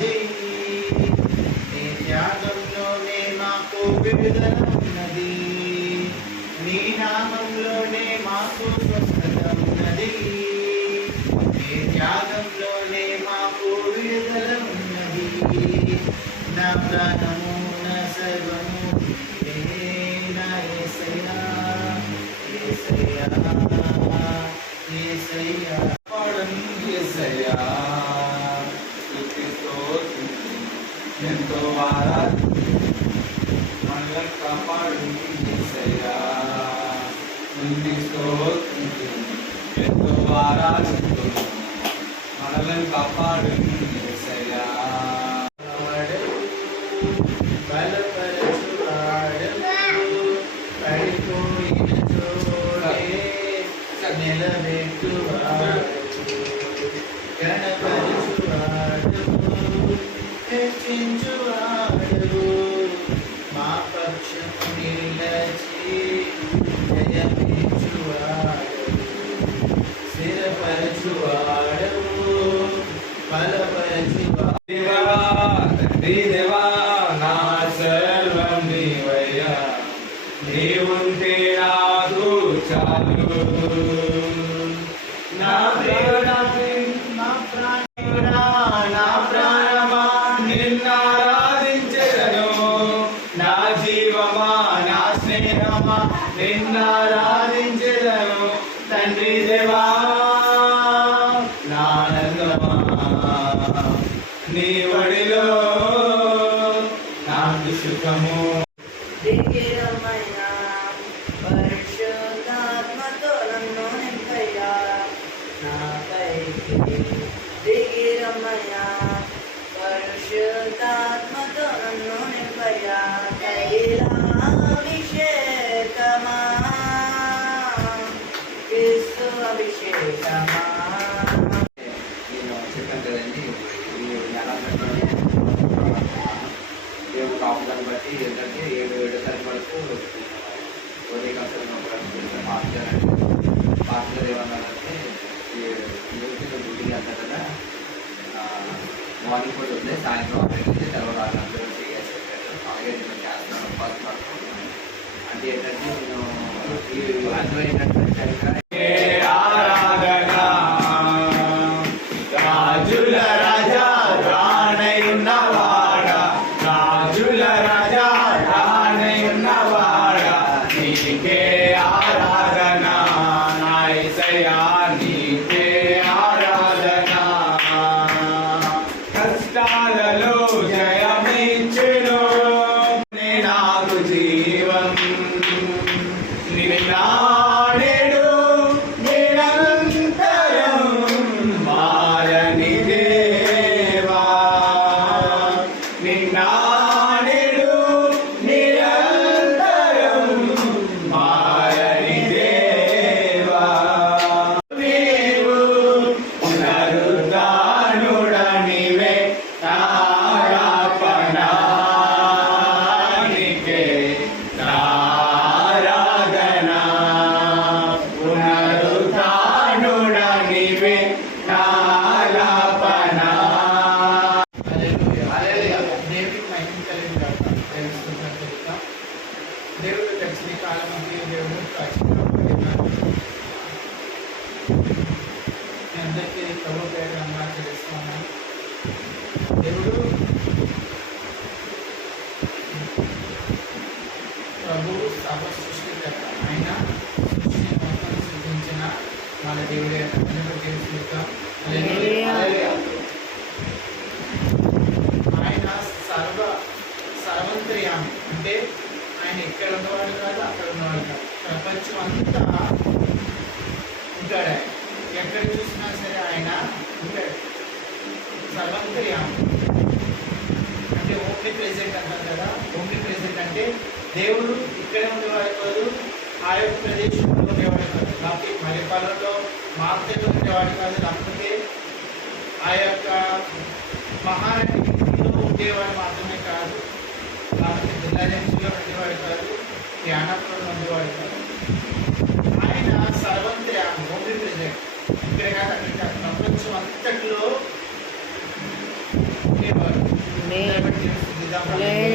ఉన్నది, నీ త్యాగంలోనే మాకు విడుదల ఉన్నది, నీ నామంలోనే మాకు స్వస్థత ఉన్నది, నీ త్యాగంలోనే మాకు విడుదల ఉన్నది. నా ప్రాణము నా సర్వము నా యేసయ్యా, యేసయ్యా, యేసయ్యా పాడను యేసయ్యా, ఎంతో మనల్ని కాపాడు యేసయ్యా, ఎంతో మనల్ని కాపాడు యేసయ్యా. బలపరచువాడవు పడిపోయిన చోటే నిలబెట్టువాడవు, గణపరచువాడవు హెచ్చించువాడవు, మా పక్షము నిలచి జయమిచ్చువాడవు, స్థిరపరచువాడవు బలపరచువాడవు. దేవా నా సర్వం నీవయ్యా, నీవుంటే నాకు చాలు. నా ప్రాణమా నిన్నారాధించెదను, నా జీవమా నా స్నేహమా నిన్నారాధించెదను. తండ్రి దేవా నానందమా నీ వడిలో నాకు సుఖము. పరిశుద్ధాత్మతో నన్ను నింపయ్యా, నాపైకి దిగిరమ్మయ్యా, పరిశుద్ధాత్మతో నన్ను నింపయ్యా, తైలాభిషేకమా క్రీస్తు అభిషేకమా. నేను చెప్పాను కదండి, ఎలా దేవుడు కాపుదాన్ని బట్టి ఏంటంటే 7 తారీఖు వరకు ఉదయకాలం పాస్టర్ ఏమన్నారంటే డ్యూటీకి వెళ్తారు కదా, మార్నింగ్ కూడా వస్తే సాయంత్రం 6 గంటల తర్వాత 6 గంటలు చేయాలి. అలాగే నేను చేస్తున్నాను, ఉపాధి పడుతున్నాను. అంటే ఏంటంటే నేను అందులో ఏంటంటే కష్టాలలో జయమిచ్చెను నాకు జీవం, నిన్నాడెడు నిరంతరం మారని దేవా, నిన్నాడెడు నిరంతరం మారని దేవా. నీవు పునరుద్ధానుడనివే, ఆరాధనానికే ఆరాధనా, పునరుద్ధానుడనివే ఆరాధనా. దేవుడు దక్షిణ కాలం దేవుడు అందరికీ ప్రభు పేరు అన్నారు తెలుస్తున్నాను. దేవుడు ప్రభు సర్వ సృష్టికర్త, ఆయన సృష్టి మొత్తం సృష్టించిన మన దేవుడే. ఆయన సర్వంతర్యామి, అంటే ఆయన ఇక్కడ ఉన్నవాడు కాదు, అక్కడ ఉన్నవాడు కాదు, ప్రపంచం అంతా ఉంటాడు. ఆయన ఎక్కడ చూసినా సరే ఆయన ఉంటాడు. సర్వంతర్యామి అంటే ఓన్లీ ప్రెసెంట్ అంటారు కదా. ఓన్లీ ప్రెసెంట్ అంటే దేవుడు ఇక్కడే ఉండేవాడు కాదు, ఆ యొక్క ప్రదేశంలో ఉండేవాడు కాదు, లేకపోతే మరిపాలెంలో మార్కెట్లో ఉండేవాడు కాదు, లేకపోతే ఆ యొక్క మహానటిలో ఉండేవాడు మాత్రమే కాదు, లేకపోతే జిల్లాలో ఉండేవాడు కాదు, ధ్యానపురంలో ఉండేవాడు కాదు. ఆయన సర్వంతర్యామి, ఓన్లీ ప్రెసెంట్. ఇక్కడే కాదు, అక్కడ ప్రపంచం అంతట్లో ఉండేవాడు. ఆమేన్. అందరిని బట్టి స్తుతిద్దాం. హల్లెలూయా.